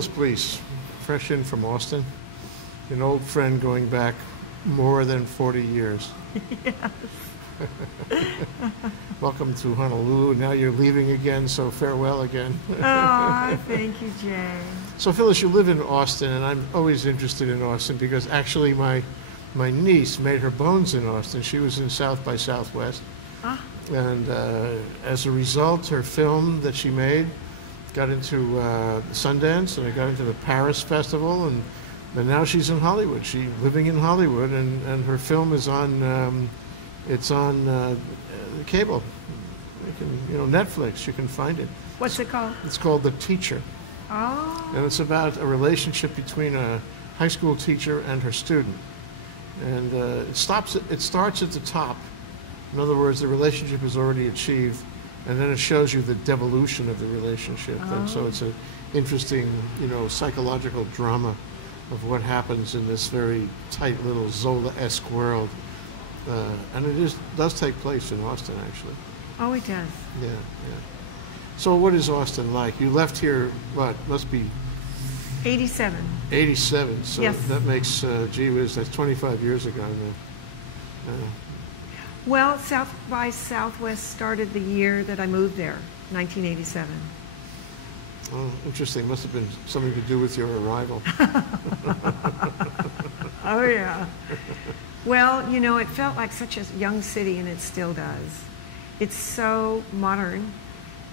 Phyllis Blees, fresh in from Austin, an old friend going back more than 40 years. Yes. Welcome to Honolulu. Now you're leaving again, so farewell again. Oh, thank you, Jay. So Phyllis, you live in Austin, and I'm always interested in Austin because actually my niece made her bones in Austin. She was in South by Southwest. Ah. And as a result, her film that she made got into Sundance, and it got into the Paris Festival, and now she's in Hollywood. She's living in Hollywood, and her film is on cable. You can, Netflix. You can find it. What's it called? It's called The Teacher. Oh. And it's about a relationship between a high school teacher and her student. And it starts at the top. In other words, the relationship is already achieved, and then it shows you the devolution of the relationship. Oh. And so it's an interesting, psychological drama of what happens in this very tight little Zola-esque world. And it does take place in Austin, actually. Oh, it does. Yeah. So what is Austin like? You left here, must be 87. 87. So yes. That makes, gee whiz, that's 25 years ago now. Well, South by Southwest started the year that I moved there, 1987. Oh, interesting. Must have been something to do with your arrival. Oh, yeah. Well, it felt like such a young city, and it still does. It's so modern,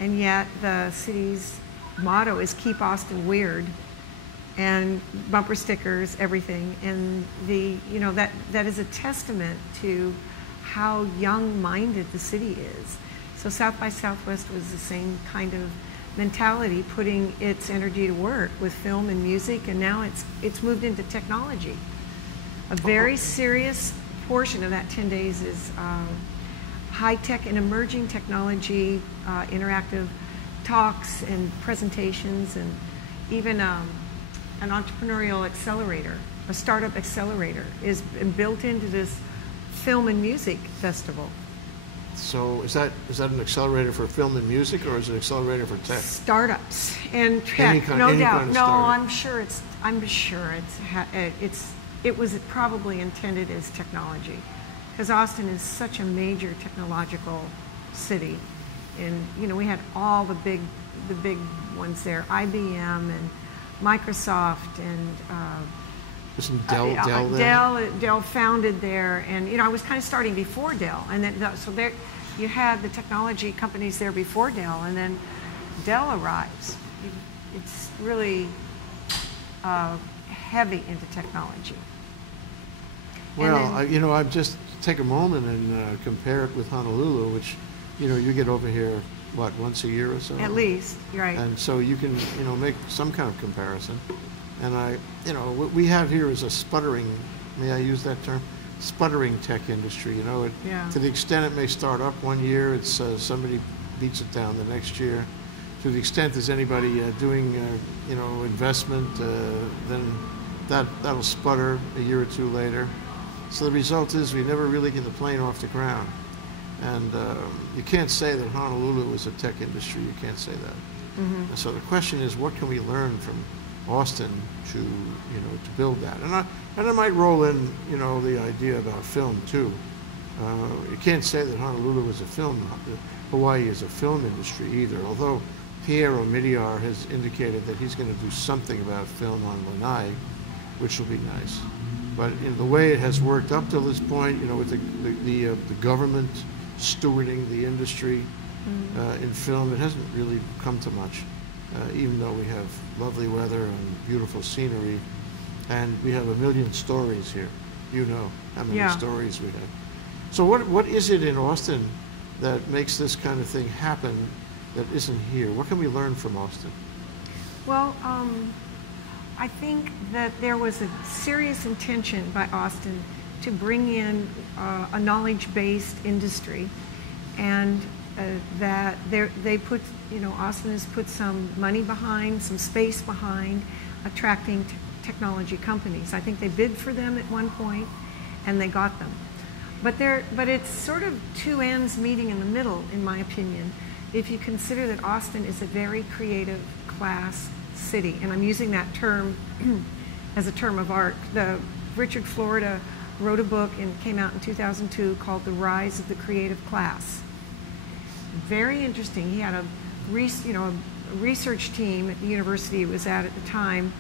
and yet the city's motto is "Keep Austin Weird," and bumper stickers, everything. And that is a testament to how young-minded the city is. So South by Southwest was the same kind of mentality, putting its energy to work with film and music, and now it's moved into technology. A very serious portion of that 10 days is high-tech and emerging technology, interactive talks and presentations, and even an entrepreneurial accelerator, a startup accelerator, is built into this film and music festival. So is that an accelerator for film and music, or is it an accelerator for tech? Startups and tech, no doubt. No, I'm sure it was probably intended as technology, because Austin is such a major technological city, and we had all the big ones there, IBM and Microsoft, and Isn't Dell there? Dell founded there, and I was kind of starting before Dell, and then so there you had the technology companies there before Dell, and then Dell arrives. It's really heavy into technology. Well, I just take a moment and compare it with Honolulu, which you get over here once a year or so. At least, right. And so you can make some kind of comparison. And what we have here is a sputtering, may I use that term? Sputtering tech industry. Yeah. To the extent it may start up one year, it's somebody beats it down the next year. To the extent there's anybody doing investment, then that'll sputter a year or two later. So the result is we never really get the plane off the ground. And you can't say that Honolulu is a tech industry. You can't say that. Mm-hmm. And so the question is, what can we learn from Austin to build that? And I might roll in the idea about film too. You can't say that Honolulu is a film, Hawaii is a film industry either. Although Pierre Omidyar has indicated that he's going to do something about film on Lanai, which will be nice. But in the way it has worked up till this point, with the government stewarding the industry in film, it hasn't really come to much. Even though we have lovely weather and beautiful scenery, and we have a million stories here. How many stories we have. So what is it in Austin that makes this kind of thing happen that isn't here? What can we learn from Austin? Well, I think that there was a serious intention by Austin to bring in a knowledge-based industry, and that they put, Austin has put some money behind, some space behind attracting technology companies. I think they bid for them at one point, and they got them. But it's sort of two ends meeting in the middle, in my opinion, if you consider that Austin is a very creative class city, and I'm using that term as a term of art. Richard Florida wrote a book and came out in 2002 called The Rise of the Creative Class. Very interesting. He had a research team at the university he was at the time,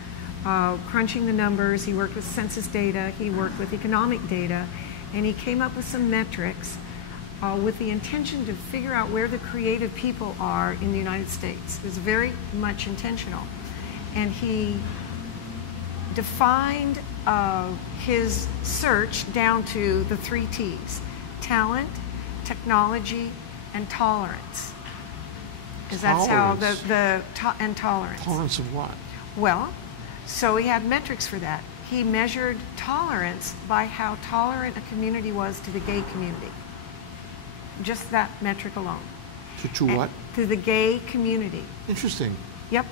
crunching the numbers. He worked with census data, he worked with economic data, and he came up with some metrics with the intention to figure out where the creative people are in the United States. It was very much intentional. And he defined his search down to the 3 T's: talent, technology, and tolerance. Because that's how and tolerance. Tolerance of what? Well, so he had metrics for that. He measured tolerance by how tolerant a community was to the gay community. Just that metric alone. To what? To the gay community. Interesting. Yep.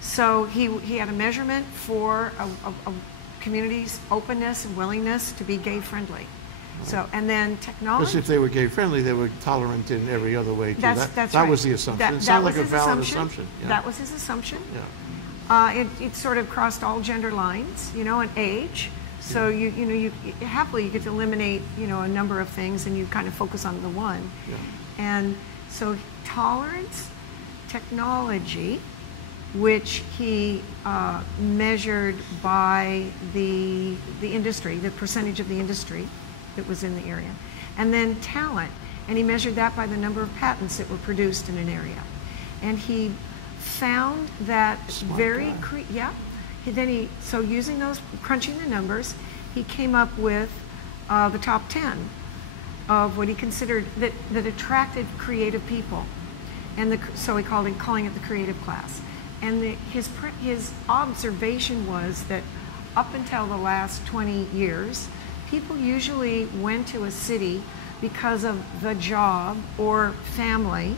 So he had a measurement for a community's openness and willingness to be gay friendly. So, and then technology. Because if they were gay friendly, they were tolerant in every other way too. That's that right. was the assumption. It sounded like a valid assumption. Yeah. That was his assumption. Yeah. It sort of crossed all gender lines, and age. So you happily you get to eliminate a number of things, and you kind of focus on the one. Yeah. And so tolerance, technology, which he measured by the industry, the percentage of the industry that was in the area, and then talent, and he measured that by the number of patents that were produced in an area, and he found that so using those, crunching the numbers, he came up with the top 10 of what he considered that attracted creative people, and so he calling it the creative class. And his observation was that up until the last 20 years, people usually went to a city because of the job or family,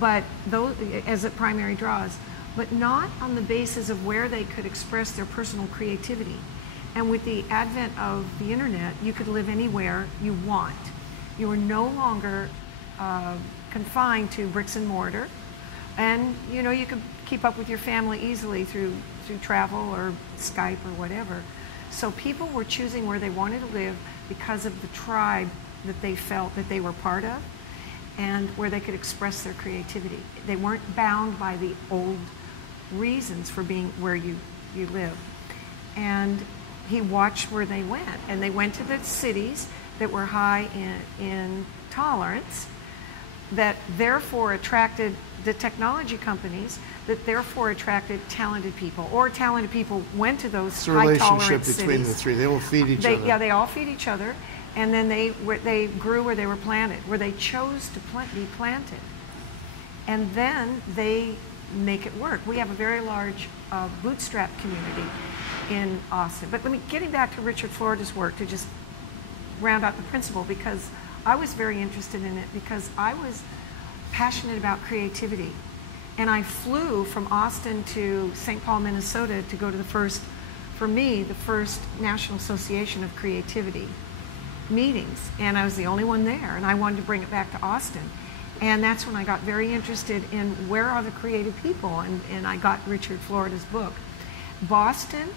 but those as a primary draws, but not on the basis of where they could express their personal creativity. And with the advent of the internet, you could live anywhere you want. You are no longer confined to bricks and mortar, and you could keep up with your family easily through travel or Skype or whatever. So people were choosing where they wanted to live because of the tribe that they felt that they were part of, and where they could express their creativity. They weren't bound by the old reasons for being where you live. And he watched where they went, and they went to the cities that were high in tolerance, that therefore attracted the technology companies, that therefore attracted talented people, or talented people went to those high tolerance cities. It's a relationship between the three. They all feed each other. Yeah, they all feed each other, and then they grew where they were planted, where they chose to be planted, and then they make it work. We have a very large bootstrap community in Austin. But getting back to Richard Florida's work to just round out the principle, because I was very interested in it because I was passionate about creativity. And I flew from Austin to St. Paul, Minnesota to go to the first National Association of Creativity meetings. And I was the only one there, and I wanted to bring it back to Austin. And that's when I got very interested in where are the creative people, and I got Richard Florida's book. Boston,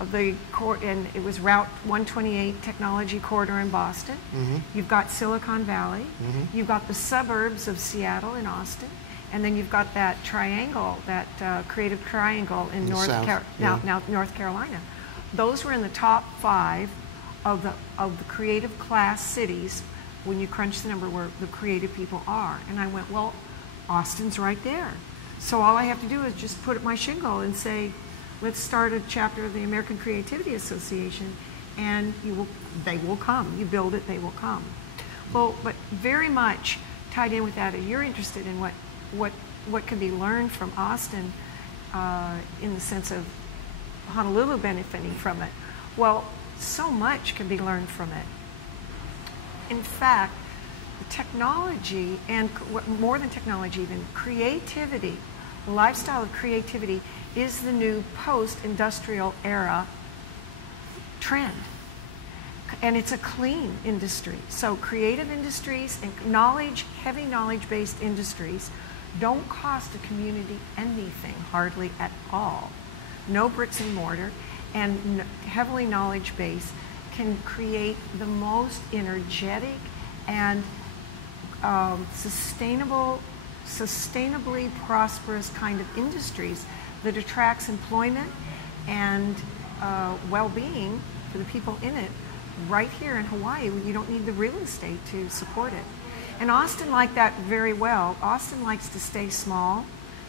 and it was Route 128 Technology Corridor in Boston. Mm-hmm. You've got Silicon Valley. Mm-hmm. You've got the suburbs of Seattle and Austin. And then you've got that triangle, that creative triangle in North Carolina. Those were in the top 5 of the creative class cities when you crunch the number where the creative people are. And I went, well, Austin's right there. So all I have to do is just put up my shingle and say, let's start a chapter of the American Creativity Association, and they will come. You build it, they will come. Well, but very much tied in with that, you're interested in what can be learned from Austin in the sense of Honolulu benefiting from it. Well, so much can be learned from it. In fact, the technology, and more than technology even, creativity, the lifestyle of creativity is the new post-industrial era trend. And it's a clean industry. So creative industries and heavy knowledge-based industries don't cost a community anything, hardly at all. No bricks and mortar, and heavily knowledge-based can create the most energetic and sustainably prosperous kind of industries that attracts employment and well-being for the people in it right here in Hawaii. You don't need the real estate to support it. And Austin liked that very well. Austin likes to stay small,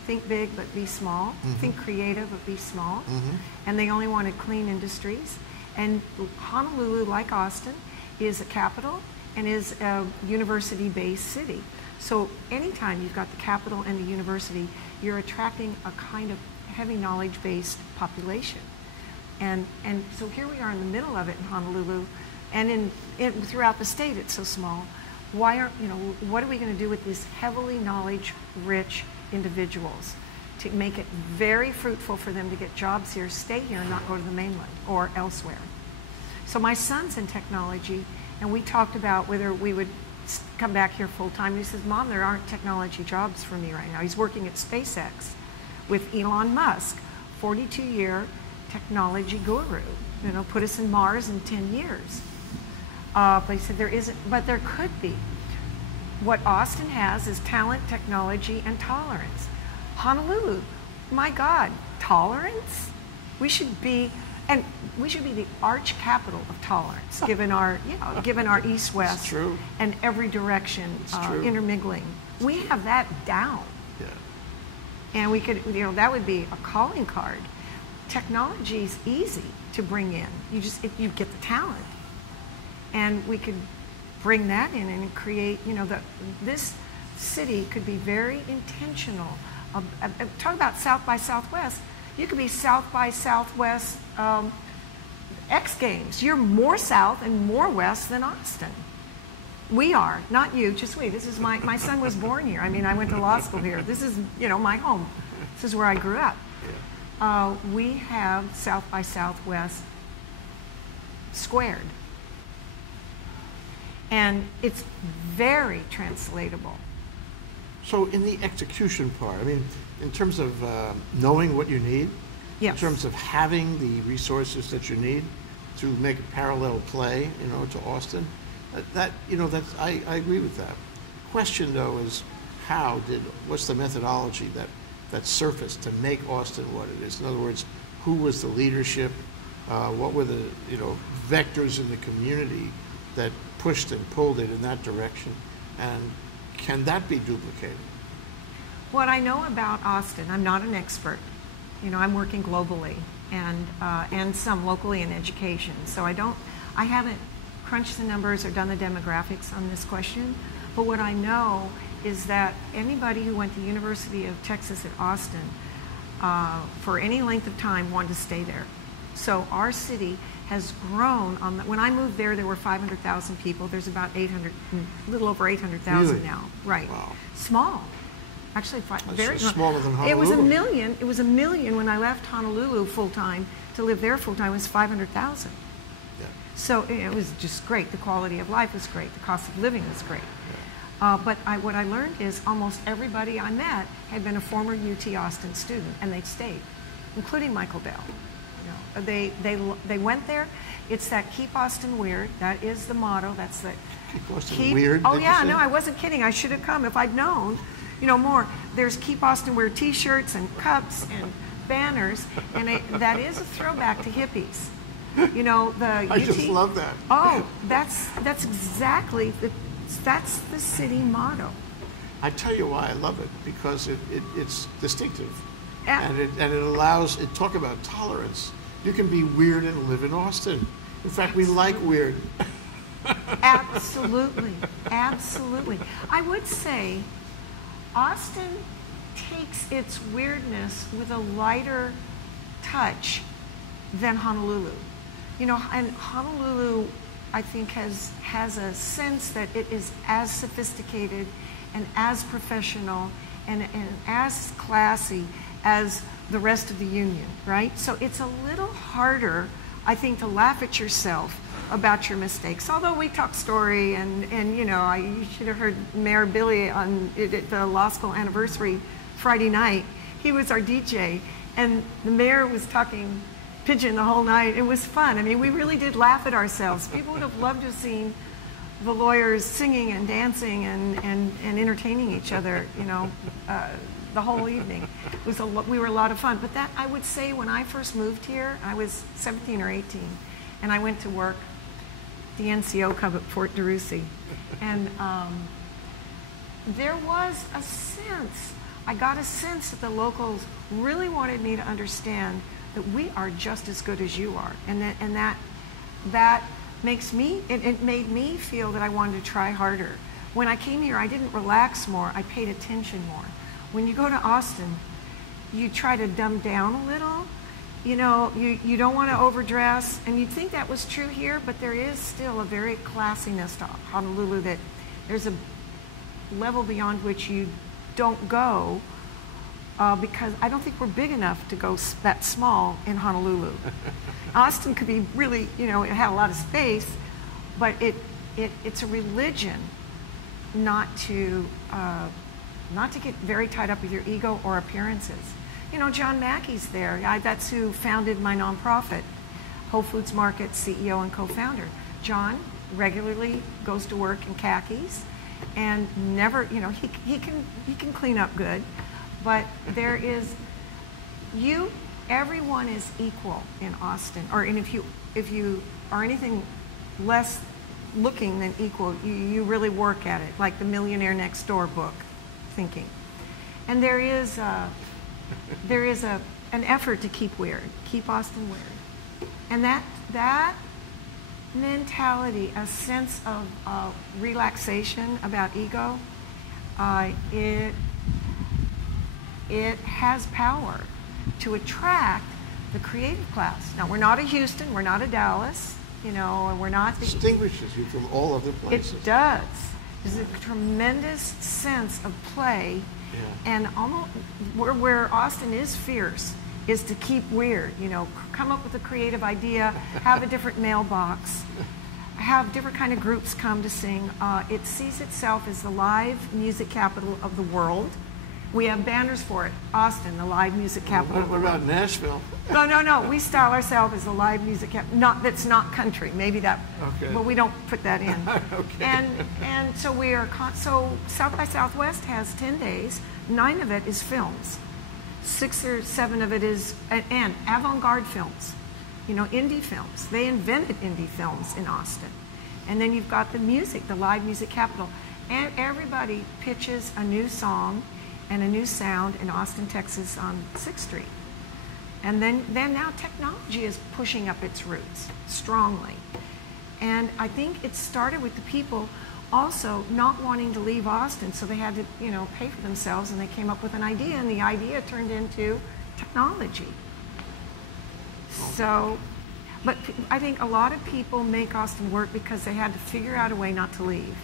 think big but be small, Mm-hmm. think creative but be small, Mm-hmm. and they only wanted clean industries. And Honolulu, like Austin, is a capital and is a university-based city. So anytime you've got the capital and the university, you're attracting a kind of heavy knowledge-based population. And so here we are in the middle of it in Honolulu, and throughout the state it's so small. What are we going to do with these heavily knowledge-rich individuals to make it very fruitful for them to get jobs here, stay here, and not go to the mainland or elsewhere? So my son's in technology, and we talked about whether we would come back here full-time. He says, Mom, there aren't technology jobs for me right now. He's working at SpaceX with Elon Musk, 42-year technology guru, put us in Mars in 10 years. But he said there isn't, but there could be. What Austin has is talent, technology, and tolerance. Honolulu, my God, tolerance? We should be the arch capital of tolerance, given our east-west and every direction intermingling. We have that down. Yeah. And we could, that would be a calling card. Technology is easy to bring in. You get the talent. And we could bring that in and create, this city could be very intentional. Talk about South by Southwest. You could be South by Southwest X Games. You're more south and more west than Austin. We are, not you, just we. This is my son was born here. I mean, I went to law school here. This is, my home. This is where I grew up. We have South by Southwest squared. And it's very translatable. So in the execution part, I mean, in terms of knowing what you need, yes. in terms of having the resources that you need to make a parallel play, to Austin, I agree with that. Question though is what's the methodology that surfaced to make Austin what it is? In other words, who was the leadership? What were the vectors in the community that pushed and pulled it in that direction? And can that be duplicated? What I know about Austin, I'm not an expert. I'm working globally and some locally in education. So I haven't crunched the numbers or done the demographics on this question. But what I know is that anybody who went to University of Texas at Austin for any length of time wanted to stay there. So our city has grown. When I moved there were 500,000 people. There's about a little over 800,000 really? now. Right. Wow. Small. Actually, very smaller than Honolulu. It was 1 million. It was 1 million when I left Honolulu full time to live there full time. It was 500,000. Yeah. So it was just great. The quality of life was great. The cost of living was great. Yeah. But what I learned is almost everybody I met had been a former UT Austin student, and they'd stayed, including Michael Dell. They went there. It's that keep Austin weird. That is the motto. That's the keep Austin weird. Oh yeah, no, I wasn't kidding. I should have come if I'd known. More. There's keep Austin weird T-shirts and cups and banners, and that is a throwback to hippies. I just love that. Oh, that's exactly that's the city motto. I tell you why I love it, because it's distinctive, Yeah. and it allows it. Talk about tolerance. You can be weird and live in Austin. In fact, we like weird. Absolutely, absolutely. I would say Austin takes its weirdness with a lighter touch than Honolulu. And Honolulu, I think, has a sense that it is as sophisticated and as professional and as classy as the rest of the union, right? So it's a little harder, I think, to laugh at yourself about your mistakes. Although we talk story, and you know, you should have heard Mayor Billy on at the law school anniversary Friday night. He was our DJ, and the mayor was talking Pidgin the whole night. It was fun. I mean, we really did laugh at ourselves. People would have loved to have seen the lawyers singing and dancing and entertaining each other, you know, the whole evening. It was we were a lot of fun. But that, I would say, when I first moved here, I was 17 or 18, and I went to work the NCO Club at Fort DeRussy. And there was a sense, I got a sense that the locals really wanted me to understand that we are just as good as you are. And that makes me, it made me feel that I wanted to try harder. When I came here, I didn't relax more, I paid attention more. When you go to Austin, you try to dumb down a little. You know, you don't want to overdress, and you'd think that was true here, but there is still a very classiness to Honolulu, that there's a level beyond which you don't go, because I don't think we're big enough to go that small in Honolulu. Austin could be really, you know, it had a lot of space, but it's a religion not to get very tied up with your ego or appearances. You know, John Mackey's there. That's who founded my nonprofit, Whole Foods Market CEO and co-founder. John regularly goes to work in khakis and never, you know, he can clean up good, but there is, everyone is equal in Austin, and if you are anything less looking than equal, you really work at it, like the Millionaire Next Door book thinking. And there is an effort to keep Austin weird. And that mentality, a sense of relaxation about ego, it has power to attract the creative class. Now, we're not a Houston, we're not a Dallas, you know, and we're not... Distinguishes you from all other places. It does. There's a tremendous sense of play. Yeah. And almost where Austin is fierce is to keep weird, you know, come up with a creative idea, have a different mailbox, have different kind of groups come to sing. It sees itself as the live music capital of the world. We have banners for it. Austin, the live music capital of the world. What about Nashville? No. We style ourselves as the live music capital. That's not country. Maybe that. Okay. But we don't put that in. Okay. And so we are. So South by Southwest has 10 days. 9 of it is films. 6 or 7 of it is and avant-garde films. You know, indie films. They invented indie films in Austin. And then you've got the music, the live music capital, and everybody pitches a new song and a new sound in Austin, Texas on 6th Street. And then now technology is pushing up its roots strongly. And I think it started with the people also not wanting to leave Austin, so they had to, you know, pay for themselves, and they came up with an idea, and the idea turned into technology. So, but I think a lot of people make Austin work because they had to figure out a way not to leave.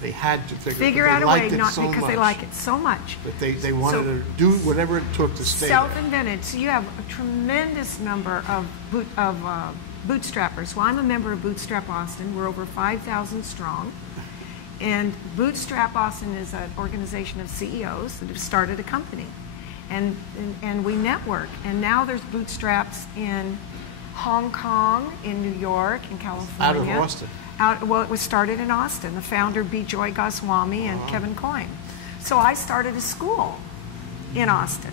They had to figure out a way, not because they like it so much. But they wanted to do whatever it took to stay self-invented. So you have a tremendous number of bootstrappers. Well, I'm a member of Bootstrap Austin. We're over 5,000 strong. And Bootstrap Austin is an organization of CEOs that have started a company. And we network. And now there's bootstraps in Hong Kong, in New York, in California. Out of Austin. Well, it was started in Austin. The founder, B. Joy Goswami and Kevin Coyne. So I started a school in Austin.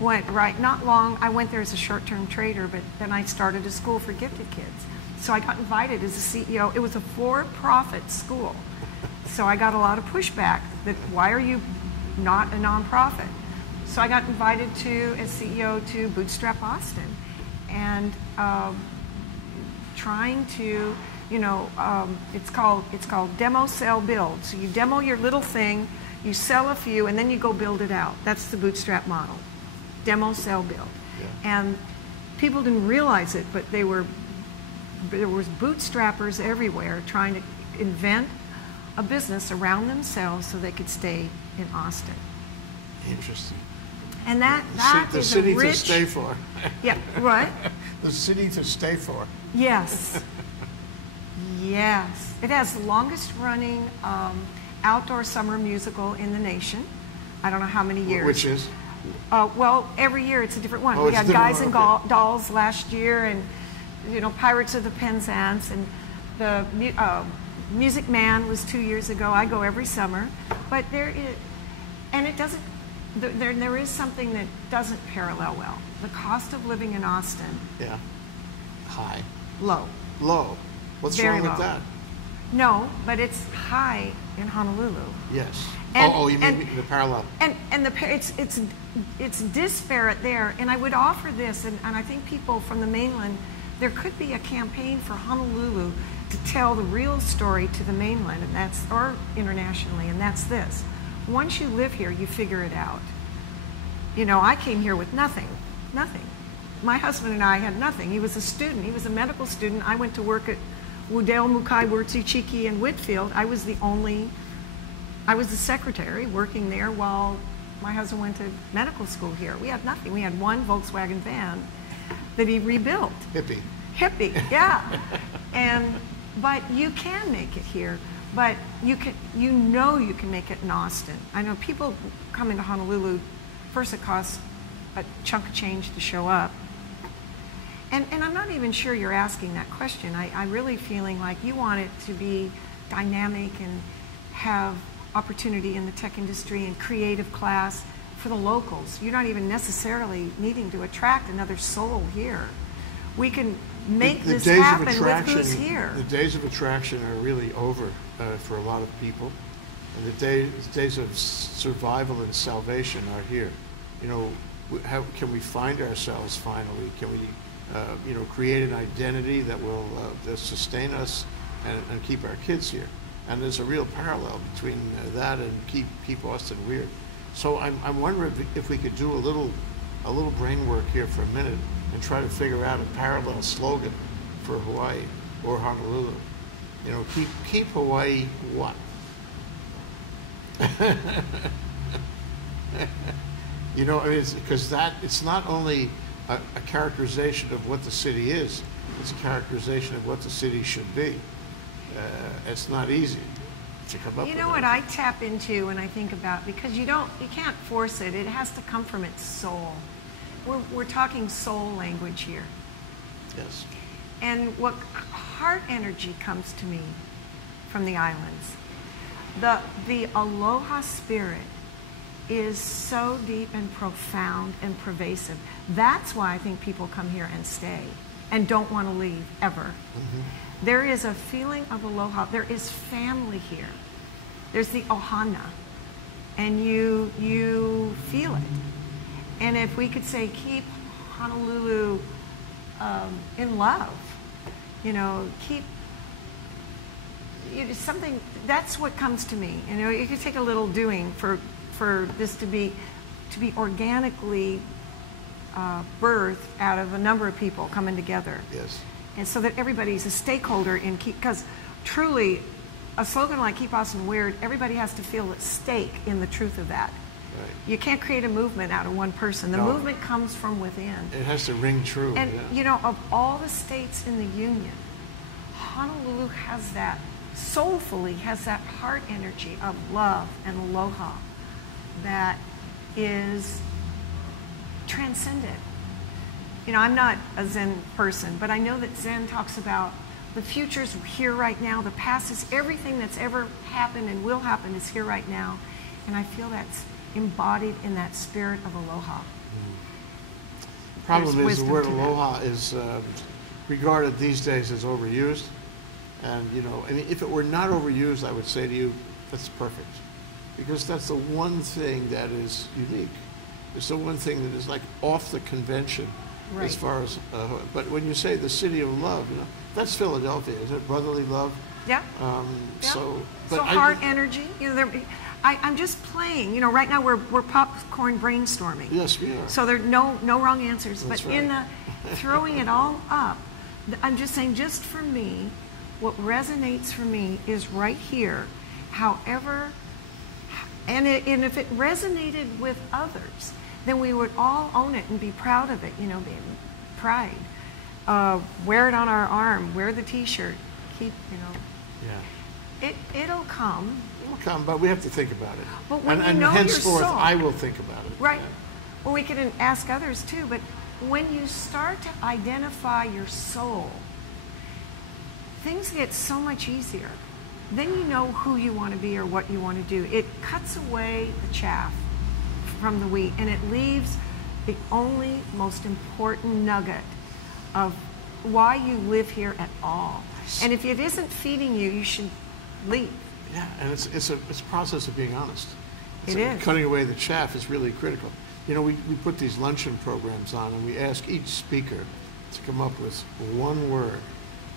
Not long, I went there as a short-term trader, but then I started a school for gifted kids. So I got invited as a CEO. It was a for-profit school. So I got a lot of pushback that, why are you not a nonprofit? So I got invited as CEO to Bootstrap Austin, and trying to, you know, it's called demo, sell, build. So you demo your little thing, you sell a few, and then you go build it out. That's the bootstrap model. Demo, sell, build. Yeah. And people didn't realize it, but there was bootstrappers everywhere trying to invent a business around themselves so they could stay in Austin. Interesting. And that the is city a rich... to stay for. Yeah, what? The city to stay for. Yes. Yes. It has the longest running outdoor summer musical in the nation. I don't know how many years. Which is? Well, every year it's a different one. Oh, We it's had different Guys and one, okay. Dolls last year, and Pirates of the Penzance, and the Music Man was 2 years ago. I go every summer, but there is, and it doesn't. There is something that doesn't parallel well. The cost of living in Austin. Yeah. High. Low. Low. What's Very wrong with low. that? No, but it's high in Honolulu. Yes. And- you mean the parallel? And it's disparate there. And I would offer this, and I think people from the mainland, there could be a campaign for Honolulu to tell the real story to the mainland, or internationally, and that's this. Once you live here, you figure it out. I came here with nothing. My husband and I had nothing. He was a student. He was a medical student. I went to work at Wudale, Mukai, Wurtsuchiki, and Whitfield. I was the secretary working there while my husband went to medical school here. We had nothing. We had one Volkswagen van that he rebuilt. Hippie, yeah. But you can make it here. But you can make it in Austin. I know people come into Honolulu. First, it costs a chunk of change to show up. And I'm not even sure you're asking that question. I'm really feeling like you want it to be dynamic and have opportunity in the tech industry and creative class for the locals. You're not even necessarily needing to attract another soul here. We can make this happen with who's here. The days of attraction are really over for a lot of people. And the days of survival and salvation are here. How can we find ourselves finally? Can we create an identity that will sustain us and keep our kids here? And there's a real parallel between that and keep Austin weird. So I'm wondering if we could do a little brain work here for a minute and try to figure out a parallel slogan for Hawaii or Honolulu. Keep Hawaii what? Because it's not only a characterization of what the city is, it's a characterization of what the city should be. It's not easy to come up with. What I tap into when I think about, because you can't force it. It has to come from its soul. We're talking soul language here. Yes. And what heart energy comes to me from the islands. The aloha spirit is so deep and profound and pervasive. That's why I think people come here and stay and don't want to leave ever. Mm-hmm. There is a feeling of aloha. There is family here. There's the ohana, and you feel it. And if we could say, keep Honolulu in love, keep something. That's what comes to me. It could take a little doing for this to be organically birthed out of a number of people coming together. Yes. And so that everybody's a stakeholder in because truly, a slogan like "Keep Austin Weird," everybody has to feel at stake in the truth of that. Right. You can't create a movement out of one person. The movement comes from within. It has to ring true. And of all the states in the Union, Honolulu has that, soulfully has that heart energy of love and aloha that is transcendent. I'm not a Zen person, but I know that Zen talks about the future's here right now, the past is everything that's ever happened and will happen is here right now. And I feel that's embodied in that spirit of aloha. The problem is the word aloha is regarded these days as overused. And, if it were not overused, I would say to you, that's perfect. Because that's the one thing that is unique. It's the one thing that is like off the convention. Right. As far as, but when you say the city of love, that's Philadelphia, is it? Brotherly love. Yeah. Yeah. So heart energy. I'm just playing. Right now we're popcorn brainstorming. Yes, we are. So there are no wrong answers. That's but right. In the throwing it all up, I'm just saying, just for me, what resonates for me is right here. However, and if it resonated with others, then we would all own it and be proud of it, being pride. wear it on our arm, wear the T-shirt, keep, Yeah. It'll come. It will come, but we have to think about it. But when and you know henceforth, your soul, I will think about it. right? Yeah. Well, we can ask others too, but when you start to identify your soul, things get so much easier. Then you know who you want to be or what you want to do. It cuts away the chaff from the wheat, and it leaves the only most important nugget of why you live here at all. And if it isn't feeding you, you should leave. Yeah, and it's a process of being honest. It is. Cutting away the chaff is really critical. You know, we put these luncheon programs on, and we ask each speaker to come up with one word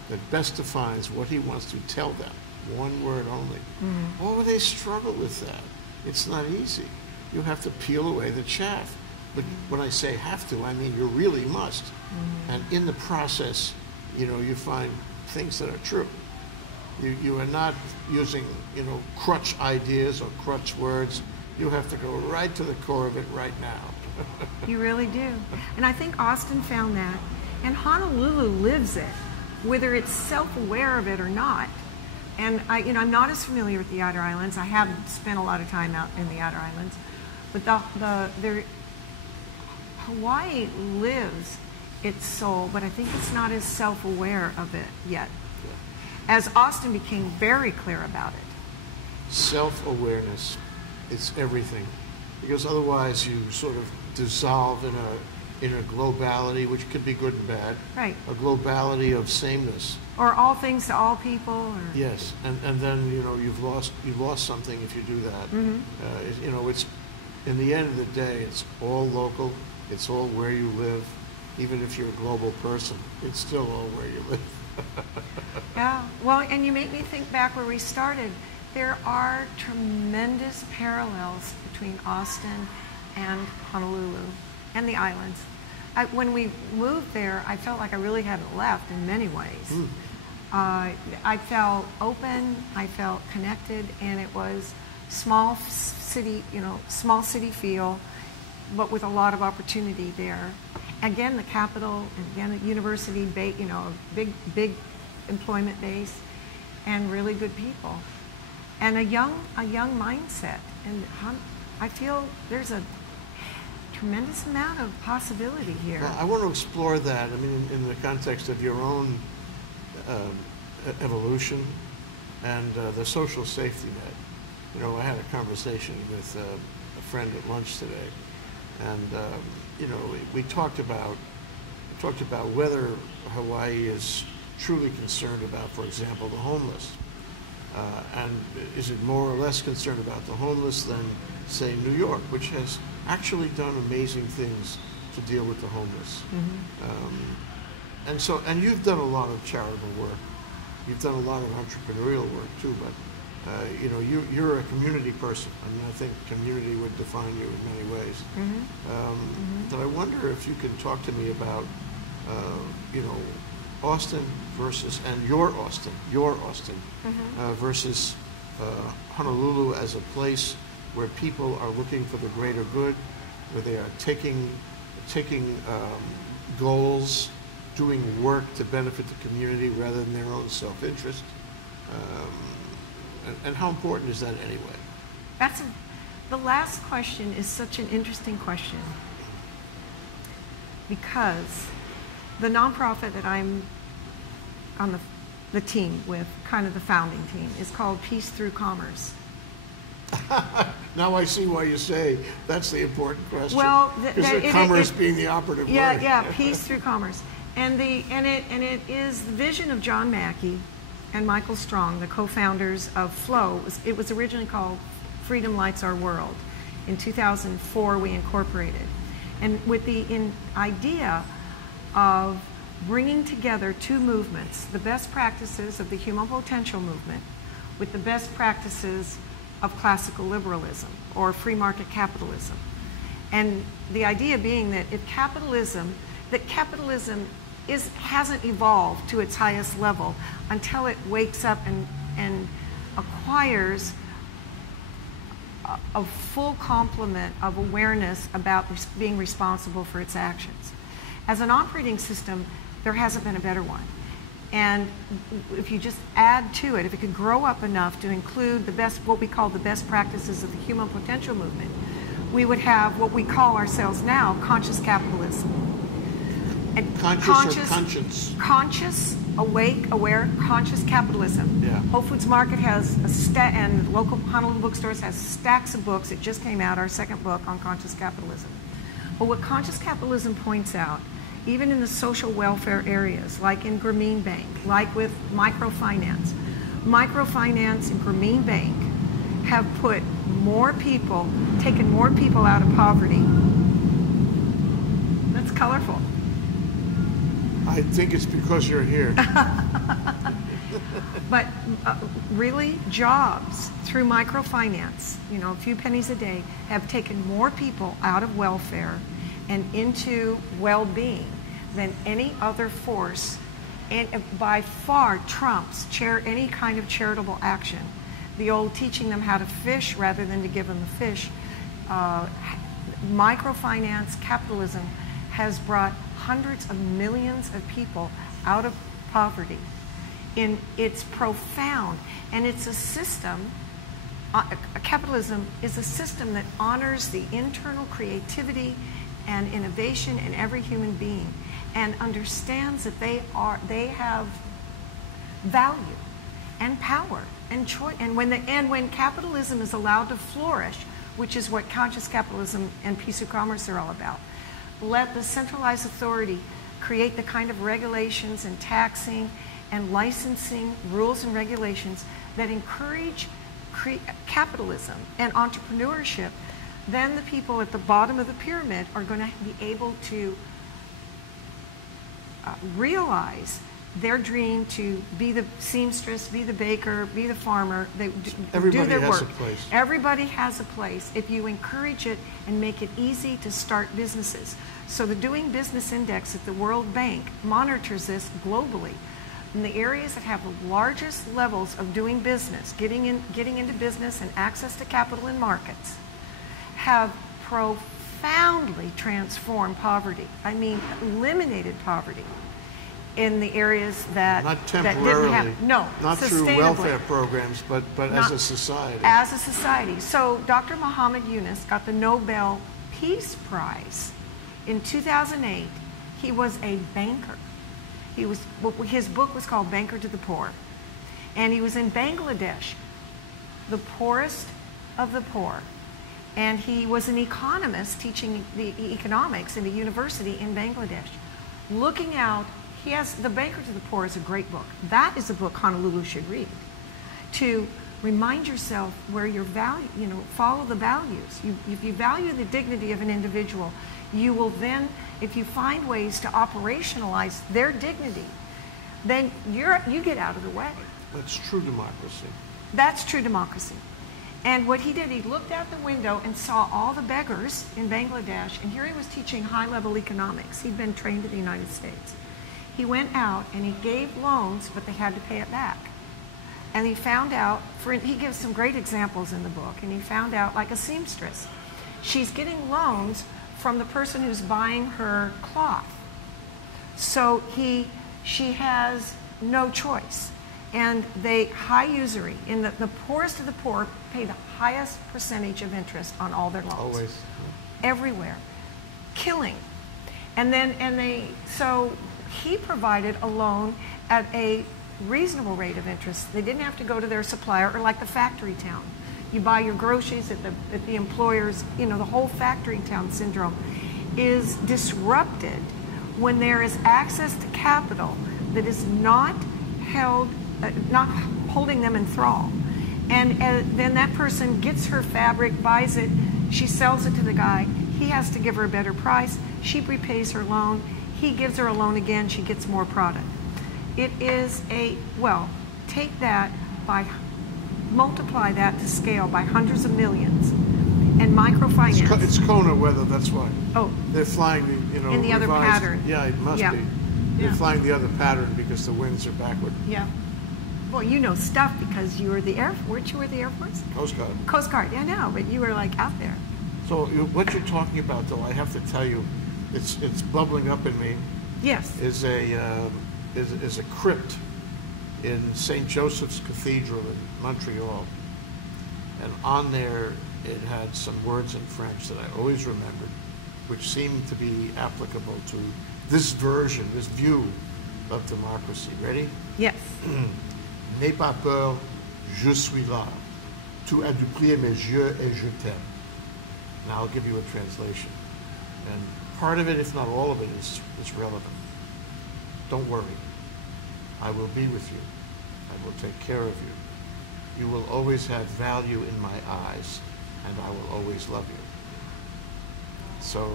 that best defines what he wants to tell them. One word only. Mm-hmm. Oh, they struggle with that. It's not easy. You have to peel away the chaff. But when I say have to, I mean you really must. Mm-hmm. And in the process, you know, you find things that are true. You are not using, you know, crutch ideas or crutch words. You have to go right to the core of it right now. You really do. And I think Austin found that. And Honolulu lives it, whether it's self-aware of it or not. And I'm not as familiar with the outer islands. I haven't spent a lot of time out in the outer islands. But Hawaii lives its soul, but I think it's not as self-aware of it yet. As Austin became very clear about it. Self-awareness, it's everything. Because otherwise you sort of dissolve in a globality, which could be good and bad. Right. A globality of sameness. Or all things to all people. Or... Yes, and then, you know, you've lost something if you do that. Mm-hmm. You know, it's, in the end of the day, it's all local. It's all where you live. Even if you're a global person, it's still all where you live. Yeah, well, and you make me think back where we started. There are tremendous parallels between Austin and Honolulu and the islands. When we moved there, I felt like I really hadn't left in many ways. I felt open, I felt connected, and it was small city, small city feel, but with a lot of opportunity there. Again, the capital, and again, a university, big employment base, and really good people, and a young mindset. And I feel there's a tremendous amount of possibility here. Well, I want to explore that. I mean, in the context of your own evolution and the social safety net. You know, I had a conversation with a friend at lunch today, and we talked about whether Hawaii is truly concerned about, for example, the homeless, and is it more or less concerned about the homeless than, say, New York, which has actually done amazing things to deal with the homeless. Mm-hmm. And you've done a lot of charitable work. You've done a lot of entrepreneurial work too, but you're a community person. I mean, I think community would define you in many ways. Mm-hmm. But I wonder if you can talk to me about, Austin versus, and your Austin Mm-hmm. versus Honolulu as a place where people are looking for the greater good, where they are taking goals, doing work to benefit the community rather than their own self-interest. And how important is that anyway? The last question is such an interesting question, because the nonprofit that I'm on the team with, kind of the founding team, is called Peace Through Commerce. Now I see why you say that's the important question. Well, commerce being the operative word. Yeah, peace through commerce, and it is the vision of John Mackey and Michael Strong, the co-founders of Flow. It was originally called Freedom Lights Our World. In 2004, we incorporated, and with the idea of bringing together two movements, the best practices of the human potential movement with the best practices of classical liberalism or free market capitalism. And the idea being that capitalism hasn't evolved to its highest level until it wakes up and acquires a full complement of awareness about being responsible for its actions. As an operating system, There hasn't been a better one. And if you just add to it, if it could grow up enough to include the best, what we call the best practices of the human potential movement, we would have what we call ourselves now conscious capitalism. And conscious. Conscious, awake, aware, conscious capitalism. Yeah. Whole Foods Market has and local Honolulu bookstores has stacks of books. It just came out, our second book on conscious capitalism. But what conscious capitalism points out, even in the social welfare areas, like in Grameen Bank, like with microfinance and Grameen Bank have put more people, taken more people out of poverty. That's colorful. I think it's because you're here. But really, jobs through microfinance, a few pennies a day, have taken more people out of welfare and into well-being than any other force, and by far trumps any kind of charitable action. The old teaching them how to fish rather than to give them the fish. Microfinance capitalism has brought hundreds of millions of people out of poverty. It's profound, and it's a system. Capitalism is a system that honors the internal creativity and innovation in every human being, and understands that they have value and power and choice. And when capitalism is allowed to flourish, which is what conscious capitalism and peace of commerce are all about, let the centralized authority create the kind of regulations and taxing and licensing rules and regulations that encourage capitalism and entrepreneurship, then the people at the bottom of the pyramid are going to be able to realize their dream to be the seamstress, be the baker, be the farmer. They do their work. Everybody has a place if you encourage it and make it easy to start businesses. So the Doing Business Index at the World Bank monitors this globally. In the areas that have the largest levels of doing business, getting into business and access to capital in markets, have profoundly transformed poverty. I mean, eliminated poverty in the areas that not temporarily, that didn't have, no, not through welfare programs, but as a society. As a society. So Dr. Muhammad Yunus got the Nobel Peace Prize in 2008. He was a banker. His book was called Banker to the Poor. And he was in Bangladesh, the poorest of the poor. And he was an economist teaching the economics in a university in Bangladesh. Looking out, he has, The Banker to the Poor is a great book. That is a book Honolulu should read. To remind yourself where your value, follow the values. If you value the dignity of an individual, you will then, if you find ways to operationalize their dignity, then you get out of the way. That's true democracy. That's true democracy. And what he did, he looked out the window and saw all the beggars in Bangladesh, and here he was teaching high-level economics. He'd been trained in the United States. He went out and he gave loans, but they had to pay it back. And he found out, he gives some great examples in the book, and he found out, like a seamstress, she's getting loans from the person who's buying her cloth. So she has no choice. And high usury, in the poorest of the poor pay the highest percentage of interest on all their loans. Always. Everywhere. Killing. So he provided a loan at a reasonable rate of interest. They didn't have to go to their supplier, or like the factory town. You buy your groceries at the employer's, the whole factory town syndrome is disrupted when there is access to capital that is not holding them in thrall. And then that person gets her fabric, buys it, she sells it to the guy, he has to give her a better price, she repays her loan, he gives her a loan again, she gets more product. It is take that multiply that to scale by hundreds of millions. And microfinance. It's Kona weather, that's why. Oh. They're flying in the other pattern. Yeah, it must be. They're flying the other pattern because the winds are backward. Yeah. Well, you know stuff because you were weren't you with the Air Force? Coast Guard. Coast Guard, yeah, I know, but you were like out there. So what you're talking about, though, I have to tell you, it's bubbling up in me. Yes. is a crypt in St. Joseph's Cathedral in Montreal. And on there, it had some words in French that I always remembered, which seemed to be applicable to this version, this view of democracy. Ready? Yes. N'aie pas peur, je suis là. Tu as dû plier mes yeux et je t'aime. Now I'll give you a translation. And part of it, if not all of it, is relevant. Don't worry. I will be with you. I will take care of you. You will always have value in my eyes, and I will always love you. So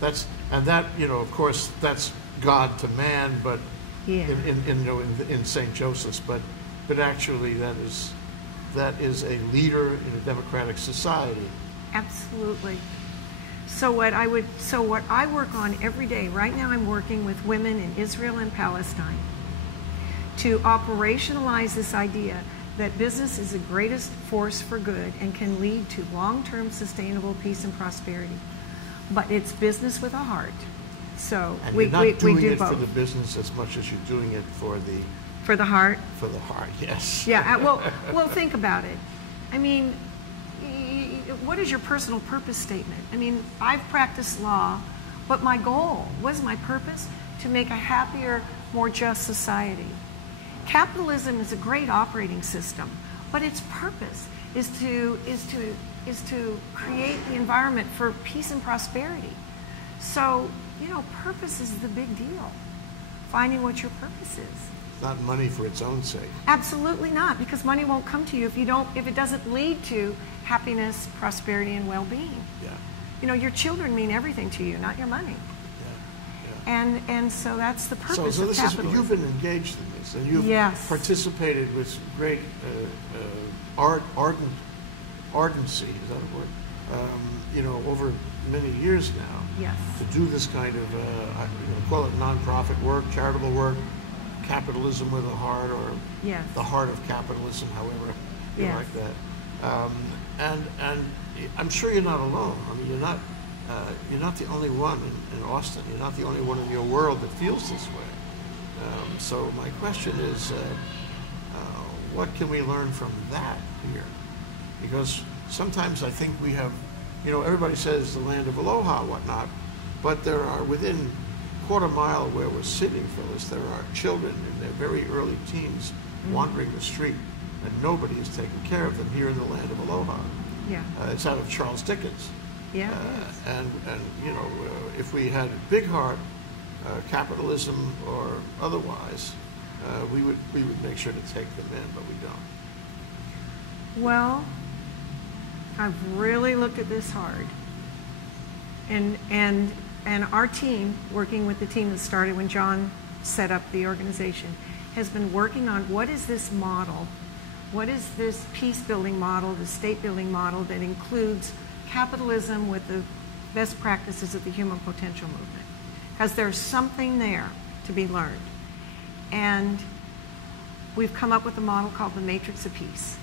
that's, and that, you know, of course, that's God to man, but Yeah. in St. Joseph's, but actually that is a leader in a democratic society. Absolutely. So what I work on every day, right now I'm working with women in Israel and Palestine to operationalize this idea that business is the greatest force for good and can lead to long-term sustainable peace and prosperity. But it's business with a heart. So And we you're not doing do it both. for the business as much as you're doing it for For the heart? the heart, yes. Yeah, well, think about it. I mean, what is your personal purpose statement? I mean, I've practiced law, but my goal, what is my purpose? To make a happier, more just society. Capitalism is a great operating system, but its purpose is to create the environment for peace and prosperity. So, you know, purpose is the big deal. Finding what your purpose is. It's not money for its own sake. Absolutely not, because money won't come to you if it doesn't lead to happiness, prosperity, and well-being. Yeah. You know, your children mean everything to you, not your money. Yeah. And so that's the purpose So of this capitalism. is, you've been engaged in this, and you've Yes. participated with great ardency, is that a word? You know, over many years now. Yes. To do this kind of, call it nonprofit work, charitable work, capitalism with a heart, or Yes. the heart of capitalism, however you Yes. like that. And I'm sure you're not alone. I mean, you're not the only one in Austin. You're not the only one in your world that feels this way. So my question is, what can we learn from that here? Because sometimes I think we have, you know, everybody says the land of aloha, whatnot, but there are within quarter mile where we're sitting, Phyllis, there are children in their very early teens wandering the street, and nobody is taking care of them here in the land of aloha. Yeah. It's out of Charles Dickens. Yeah. it is. And you know, if we had a big heart, capitalism or otherwise, we would make sure to take them in, but we don't. Well, I've really looked at this hard. And our team, working with the team that started when John set up the organization, has been working on what is this model, what is this peace-building model, the state-building model that includes capitalism with the best practices of the human potential movement. Because there's something there to be learned. And we've come up with a model called the Matrix of Peace.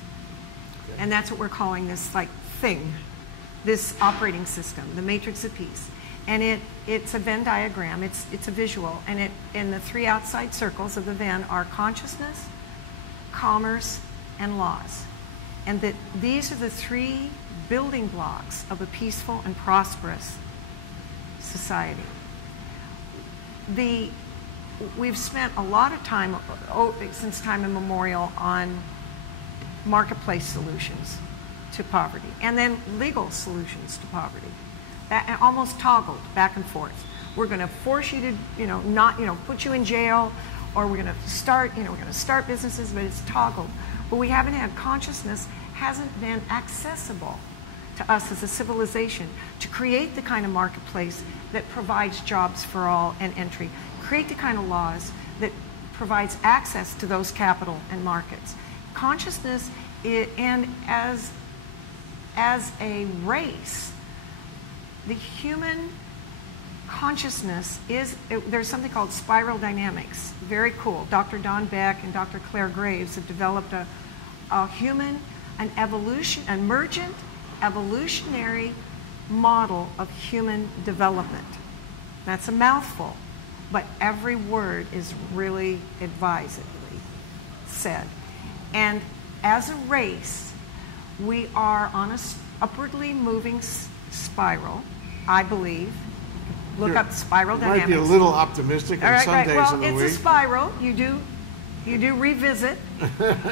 Okay. And that's what we're calling this thing, this operating system, the Matrix of Peace. And it's a Venn diagram, it's a visual, and the three outside circles of the Venn are consciousness, commerce, and laws. And that these are the three building blocks of a peaceful and prosperous society. We've spent a lot of time, since time immemorial, on marketplace solutions to poverty, and then legal solutions to poverty. That almost toggled back and forth. We're going to force you to, not, put you in jail, or we're going to start, we're going to start businesses, but it's toggled. But we haven't had consciousness, hasn't been accessible to us as a civilization to create the kind of marketplace that provides jobs for all and entry, create the kind of laws that provides access to those capital and markets. Consciousness, and as a race, the human consciousness there's something called spiral dynamics. Very cool. Dr. Don Beck and Dr. Claire Graves have developed an emergent, evolutionary model of human development. That's a mouthful. but every word is really advisedly said. And as a race, we are on a upwardly moving spiral, I believe. Look up spiral dynamics. Might be a little optimistic on some days well, of the it's week. a spiral. You do revisit,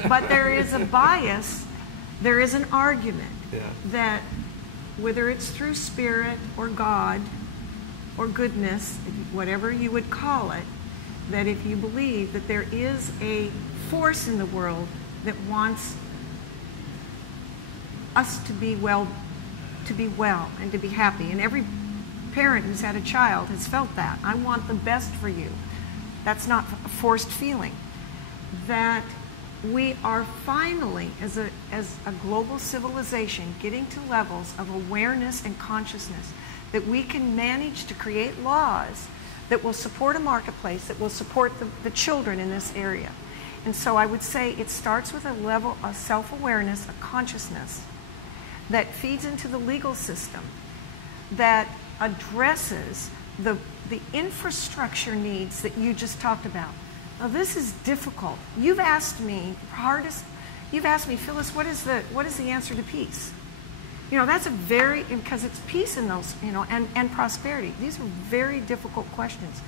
but there is a bias. There is an argument that whether it's through spirit or God or goodness, whatever you would call it, that if you believe that there is a force in the world that wants us to be well and to be happy, and every parent who's had a child has felt that. I want the best for you. That's not a forced feeling. That we are finally, as a global civilization, getting to levels of awareness and consciousness that we can manage to create laws that will support a marketplace, that will support the children in this area. And so I would say it starts with a level of self-awareness, a consciousness that feeds into the legal system, that addresses the infrastructure needs that you just talked about. Now this is difficult. You've asked me, Phyllis, what is the answer to peace? That's because it's peace in those, and prosperity. These are very difficult questions.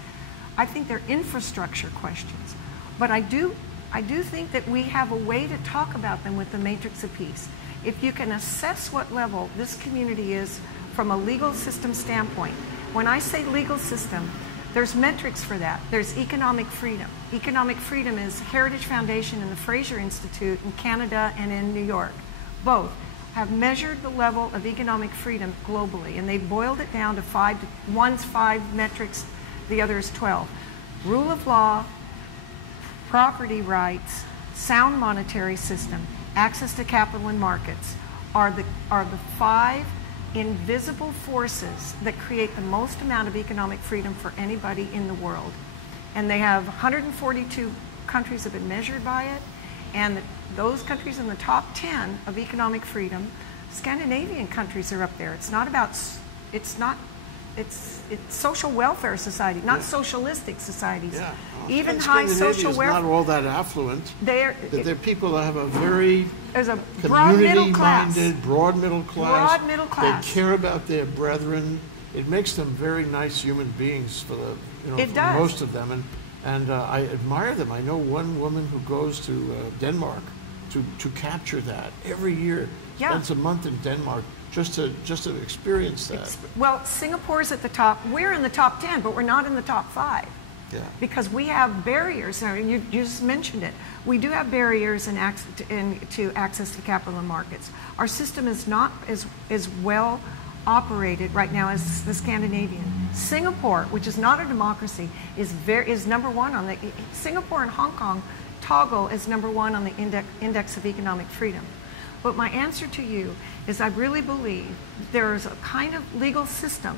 I think they're infrastructure questions. But I do think that we have a way to talk about them with the matrix of peace. If you can assess what level this community is from a legal system standpoint. When I say legal system, there's metrics for that. There's economic freedom. Economic freedom is Heritage Foundation and the Fraser Institute in Canada and in New York. Both have measured the level of economic freedom globally, and they've boiled it down to one's 5 metrics, the other is 12. Rule of law, property rights, sound monetary system, access to capital and markets are the 5 invisible forces that create the most amount of economic freedom for anybody in the world. And they have 142 countries have been measured by it, and those countries in the top 10 of economic freedom, Scandinavian countries are up there. It's social welfare society, not socialistic societies. Yeah. Even high social welfare. Not all that affluent. They're people that have a very there's a broad middle class. Broad middle class. Broad middle class. They care about their brethren. It makes them very nice human beings for most of them, and I admire them. I know one woman who goes to Denmark to capture that every year. Yeah. Spends a month in Denmark just to experience that. Well, Singapore's at the top. We're in the top 10, but we're not in the top 5. Yeah. Because we have barriers. Now, you just mentioned it. We do have barriers to access to capital and markets. Our system is not as well operated right now as the Scandinavian. Singapore, which is not a democracy, is number 1 on the Singapore and Hong Kong toggle as number 1 on the index of economic freedom. But my answer to you is I really believe there is a kind of legal system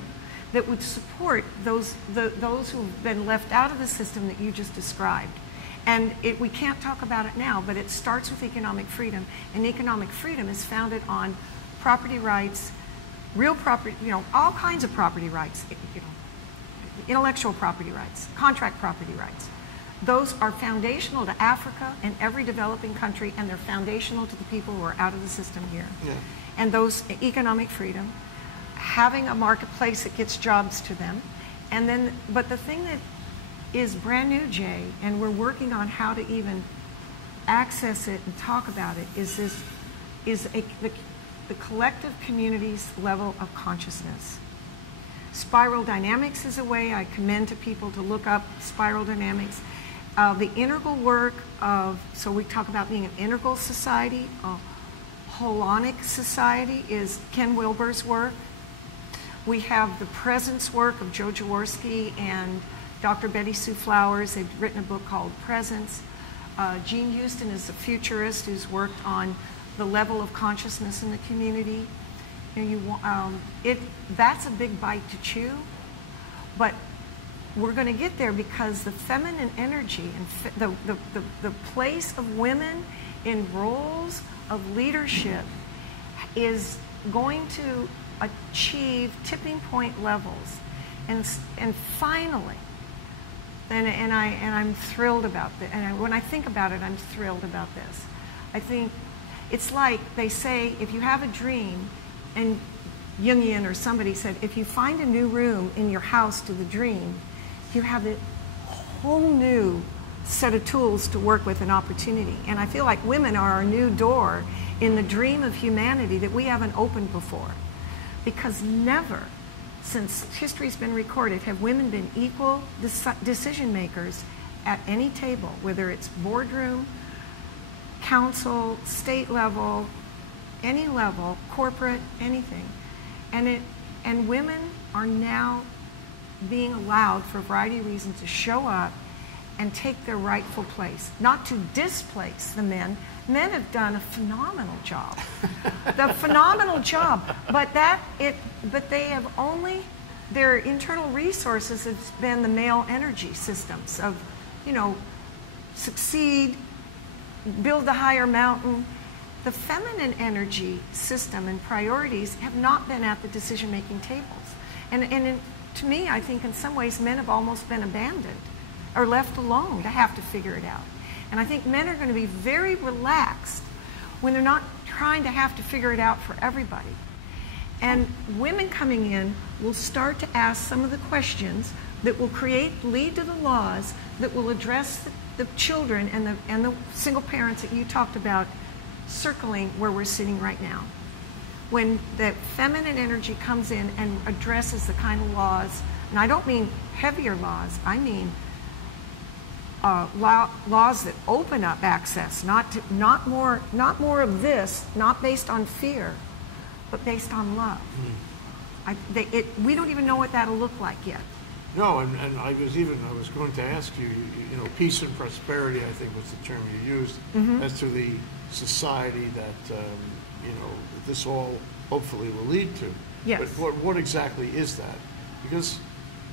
that would support those who've been left out of the system that you just described. And we can't talk about it now, but it starts with economic freedom. And economic freedom is founded on property rights, real property, all kinds of property rights, intellectual property rights, contract property rights. Those are foundational to Africa and every developing country, and they're foundational to the people who are out of the system here. Yeah. And those economic freedom, having a marketplace that gets jobs to them, and then, but the thing that is brand new, Jay, and we're working on how to even access it and talk about it, is the collective community's level of consciousness. Spiral dynamics is a way I commend to people to look up spiral dynamics. The integral work so we talk about being an integral society, a holonic society is Ken Wilber's work. We have the presence work of Joe Jaworski and Dr. Betty Sue Flowers. They've written a book called Presence. Jean Houston is a futurist who's worked on the level of consciousness in the community. That's a big bite to chew, but we're going to get there because the feminine energy and the place of women in roles of leadership is going to achieve tipping point levels. And finally, And I'm thrilled about this. And when I think about it, I'm thrilled about this. I think it's like they say, if you have a dream, and Jungian or somebody said, if you find a new room in your house to the dream, you have a whole new set of tools to work with, an opportunity. And I feel like women are our new door in the dream of humanity that we haven't opened before. Because never, since history's been recorded, have women been equal decision makers at any table, whether it's boardroom, council, state level, any level, corporate, anything. And women are now being allowed, for a variety of reasons, to show up and take their rightful place, not to displace the men. Men have done a phenomenal job, but they have only, their internal resources has been the male energy systems of, succeed, build the higher mountain. The feminine energy system and priorities have not been at the decision-making tables. And to me, I think in some ways men have almost been abandoned or left alone to have to figure it out. And I think men are going to be very relaxed when they're not trying to have to figure it out for everybody. And women coming in will start to ask some of the questions that will lead to the laws that will address the children and the single parents that you talked about circling where we're sitting right now. When the feminine energy comes in and addresses the kind of laws, and I don't mean heavier laws, I mean laws that open up access, not more of this, not based on fear, but based on love. We don't even know what that'll look like yet. No, and I was going to ask you, peace and prosperity, I think was the term you used, as to the society that, this all hopefully will lead to. Yes. But what exactly is that? Because,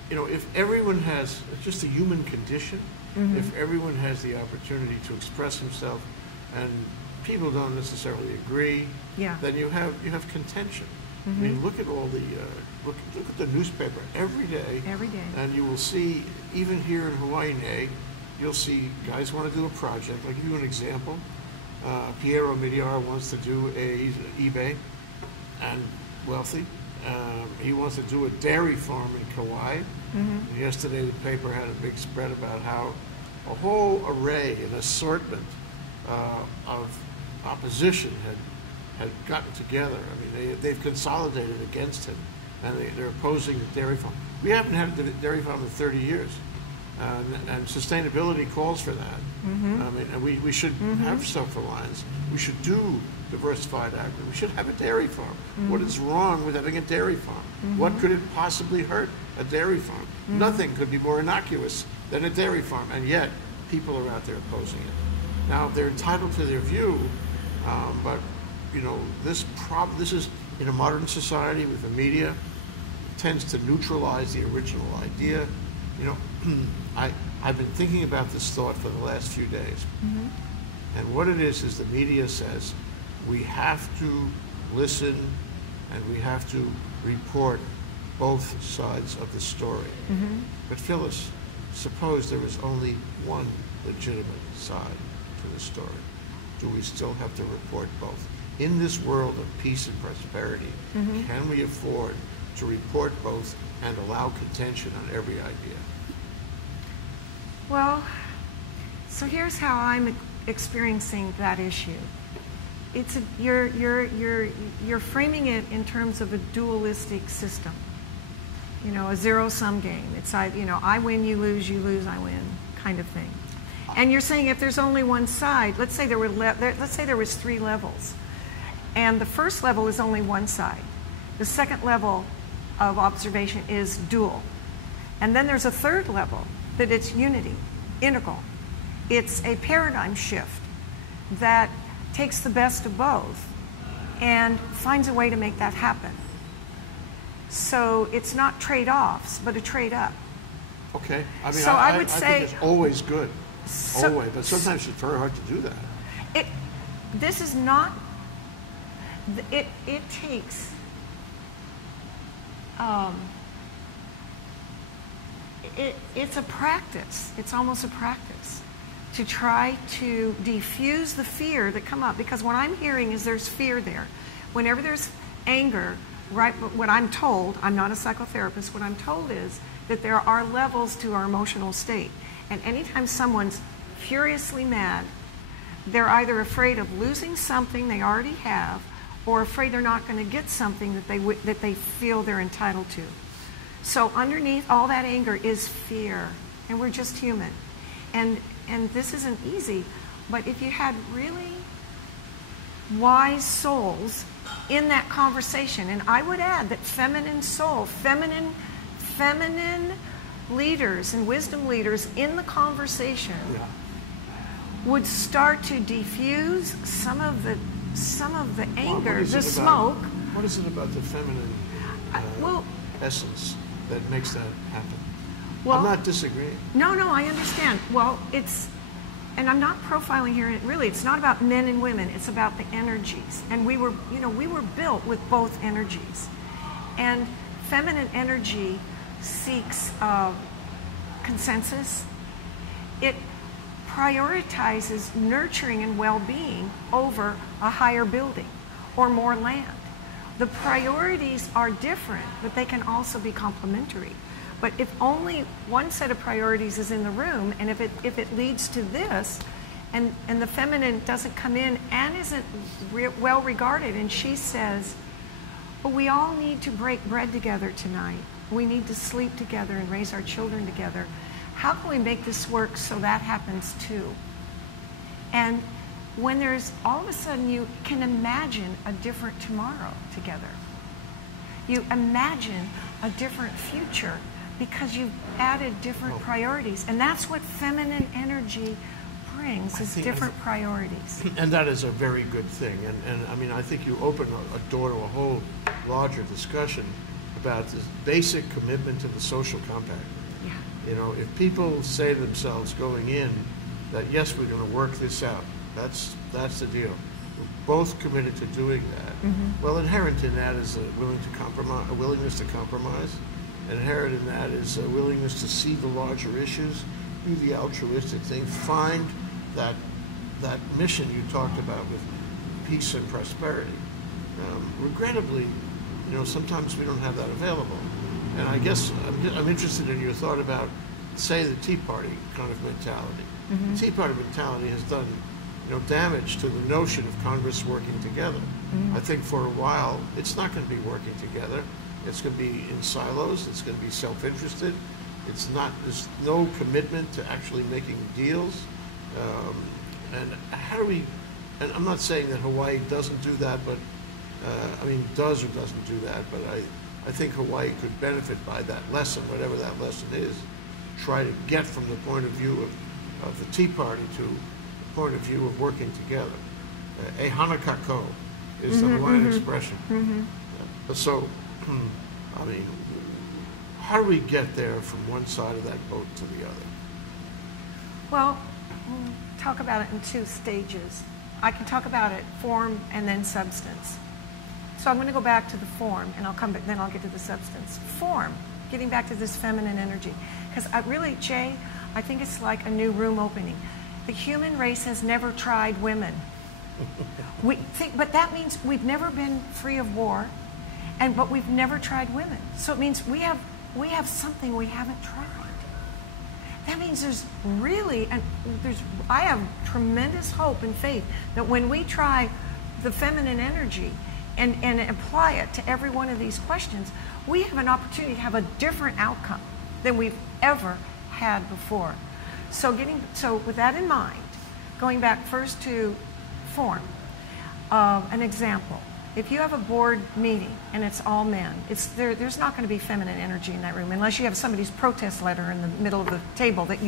if everyone has, it's just a human condition, if everyone has the opportunity to express himself and people don't necessarily agree, then you have contention. I mean, look at all the, look at the newspaper every day. Every day. And you will see, even here in Hawaii, you'll see guys want to do a project. I'll give you an example. Piero Migliar wants to do eBay, and wealthy. He wants to do a dairy farm in Kauai. And yesterday the paper had a big spread about how a whole array, an assortment of opposition had gotten together. I mean, they've consolidated against him, and they're opposing the dairy farm. We haven't had a dairy farm in 30 years. And sustainability calls for that. I mean, and we should have self-reliance. We should do diversified agriculture. We should have a dairy farm. What is wrong with having a dairy farm? What could it possibly hurt a dairy farm? Nothing could be more innocuous than a dairy farm, and yet people are out there opposing it. Now, they're entitled to their view, but this is, in a modern society with the media, tends to neutralize the original idea. I've been thinking about this thought for the last few days. And what it is the media says, we have to listen and we have to report both sides of the story. But Phyllis, suppose there is only one legitimate side to the story. Do we still have to report both? In this world of peace and prosperity, can we afford to report both and allow contention on every idea? Well, so here's how I'm experiencing that issue. You're framing it in terms of a dualistic system, a zero-sum game. It's I win, you lose, I win, kind of thing. And you're saying if there's only one side, let's say there was 3 levels, and the first level is only one side. The second level of observation is dual, and then there's a third level that it's unity, integral. It's a paradigm shift that takes the best of both and finds a way to make that happen. So it's not trade-offs, but a trade-up. Okay. I mean, so I would I say think it's always good. Always. But sometimes it's very hard to do that. This is not, it takes, it's a practice. It's almost a practice to try to diffuse the fear that come up. Because what I'm hearing is there's fear there. Whenever there's anger, right, what I'm told, I'm not a psychotherapist, what I'm told is that there are levels to our emotional state. And anytime someone's furiously mad, they're either afraid of losing something they already have or afraid they're not going to get something that they feel they're entitled to. So underneath all that anger is fear, and we're just human. And this isn't easy, but if you had really wise souls in that conversation, and I would add that feminine soul, feminine leaders and wisdom leaders in the conversation would start to diffuse some of the anger, the smoke. What is it about the feminine essence that makes that happen? Well, I'm not disagreeing. No, I understand. Well, and I'm not profiling here. Really, it's not about men and women. It's about the energies. And we were built with both energies. And feminine energy seeks consensus. It prioritizes nurturing and well-being over a higher building or more land. The priorities are different, but they can also be complementary. But if only one set of priorities is in the room, and if it leads to this, and the feminine doesn't come in and isn't well regarded, and she says, well, we all need to break bread together tonight. We need to sleep together and raise our children together. How can we make this work so that happens too? And when there's, all of a sudden you can imagine a different tomorrow together. You imagine a different future because you've added different priorities. And that's what feminine energy brings, is different priorities. And that is a very good thing. And I mean, I think you open a door to a whole larger discussion about this basic commitment to the social compact. Yeah. You know, if people say to themselves going in that, yes, we're going to work this out, that's the deal. We're both committed to doing that. Mm-hmm. Well, inherent in that is a willingness to compromise. Inherent in that is a willingness to see the larger issues, do the altruistic thing, find that mission you talked about with peace and prosperity. Regrettably, you know, sometimes we don't have that available. And I guess I'm interested in your thought about, say, the Tea Party kind of mentality. Mm-hmm. The Tea Party mentality has done, you know, damage to the notion of Congress working together. Mm-hmm. I think for a while it's not going to be working together. It's going to be in silos. It's going to be self-interested. There's no commitment to actually making deals. And how do we? And I'm not saying that Hawaii doesn't do that, but I mean, does or doesn't do that. But I think Hawaii could benefit by that lesson, whatever that lesson is. Try to get from the point of view of the Tea Party to the point of view of working together. E hana kako is the Hawaiian expression. Mm-hmm. So, I mean, how do we get there from one side of that boat to the other? Well, we'll talk about it in two stages. I can talk about it form and then substance. So I'm going to go back to the form, and I'll come back, then I'll get to the substance. Form, getting back to this feminine energy. Because Jay, I think it's like a new room opening. The human race has never tried women. But that means we've never been free of war, but we've never tried women. So it means we have something we haven't tried. That means there's really, I have tremendous hope and faith that when we try the feminine energy and apply it to every one of these questions, we have an opportunity to have a different outcome than we've ever had before. So with that in mind, going back first to form, an example. If you have a board meeting and it's all men, there's not going to be feminine energy in that room unless you have somebody's protest letter in the middle of the table that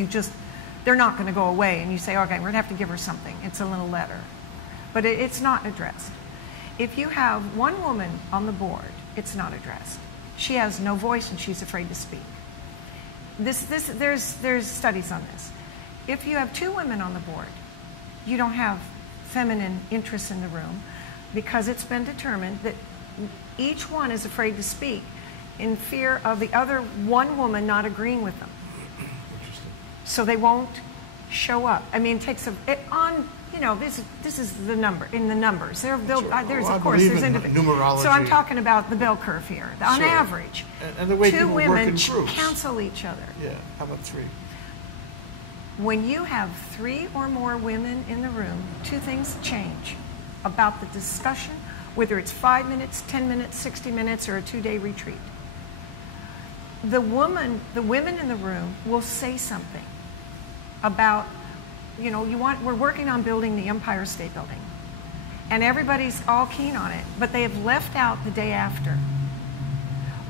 they're not going to go away and you say, okay, we're going to have to give her something. It's a little letter. But it's not addressed. If you have one woman on the board, it's not addressed. She has no voice and she's afraid to speak. There's studies on this. If you have two women on the board, you don't have feminine interests in the room, because it's been determined that each one is afraid to speak in fear of the other one woman not agreeing with them. So they won't show up. I mean, it takes this is the number, in the numbers. There's, of course, there's numerology. So I'm talking about the bell curve here. On average, and the way 2 people women work in groups. cancel each other. Yeah, how about 3? When you have 3 or more women in the room, 2 things change about the discussion, whether it's 5 minutes, 10 minutes, 60 minutes, or a 2-day retreat. The women in the room will say something about, we're working on building the Empire State Building, and everybody's all keen on it, but they have left out the day after.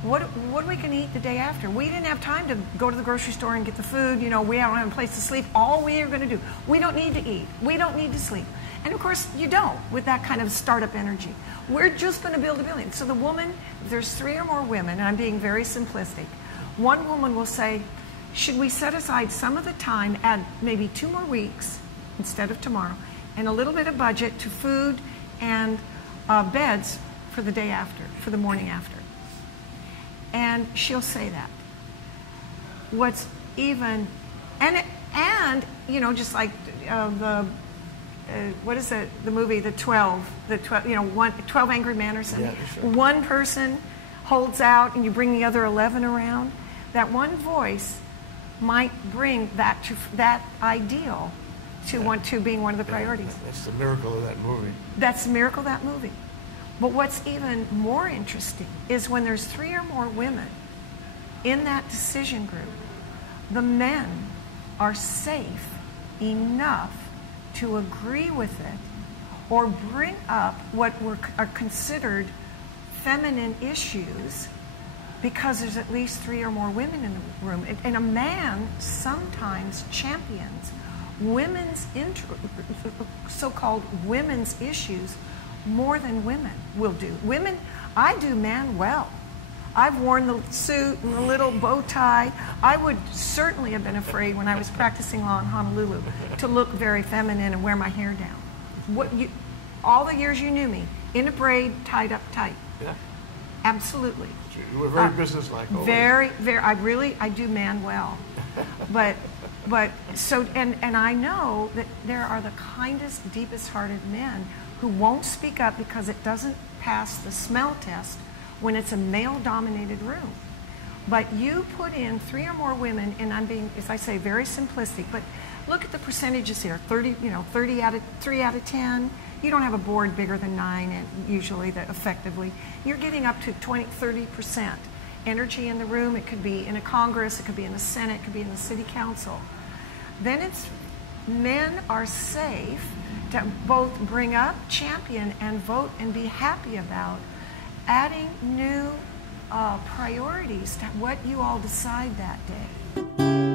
What are we going to eat the day after? We didn't have time to go to the grocery store and get the food. We don't have a place to sleep. All we are going to do, we don't need to eat. We don't need to sleep. And of course, you don't with that kind of startup energy. We're just going to build a building. So the woman, if there's 3 or more women, and I'm being very simplistic, one woman will say, should we set aside some of the time, add maybe 2 more weeks instead of tomorrow, and a little bit of budget to food and beds for the day after, for the morning after? And she'll say that. What's even, just like what is it? The movie, The 12, 12 Angry Men or something. Yeah, sure. One person holds out and you bring the other 11 around. That one voice might bring that ideal to being one of the priorities. That's the miracle of that movie. That's the miracle of that movie. But what's even more interesting is when there's 3 or more women in that decision group, the men are safe enough to agree with it or bring up what are considered feminine issues because there's at least 3 or more women in the room. And a man sometimes champions so-called women's issues more than women will do. Women, I do man well. I've worn the suit and the little bow tie. I would certainly have been afraid when I was practicing law in Honolulu to look very feminine and wear my hair down. All the years you knew me, in a braid, tied up tight. Yeah. Absolutely. You were very businesslike. Very, very. I do man well. But so, and I know that there are the kindest, deepest-hearted men who won't speak up because it doesn't pass the smell test when it's a male-dominated room. But you put in 3 or more women, and I'm being, as I say, very simplistic, but look at the percentages here. 3 out of 10. You don't have a board bigger than 9, and usually that effectively. You're getting up to 20, 30% energy in the room. It could be in a Congress, it could be in the Senate, it could be in the City Council. Then men are safe to both bring up, champion, and vote and be happy about adding new priorities to what you all decide that day.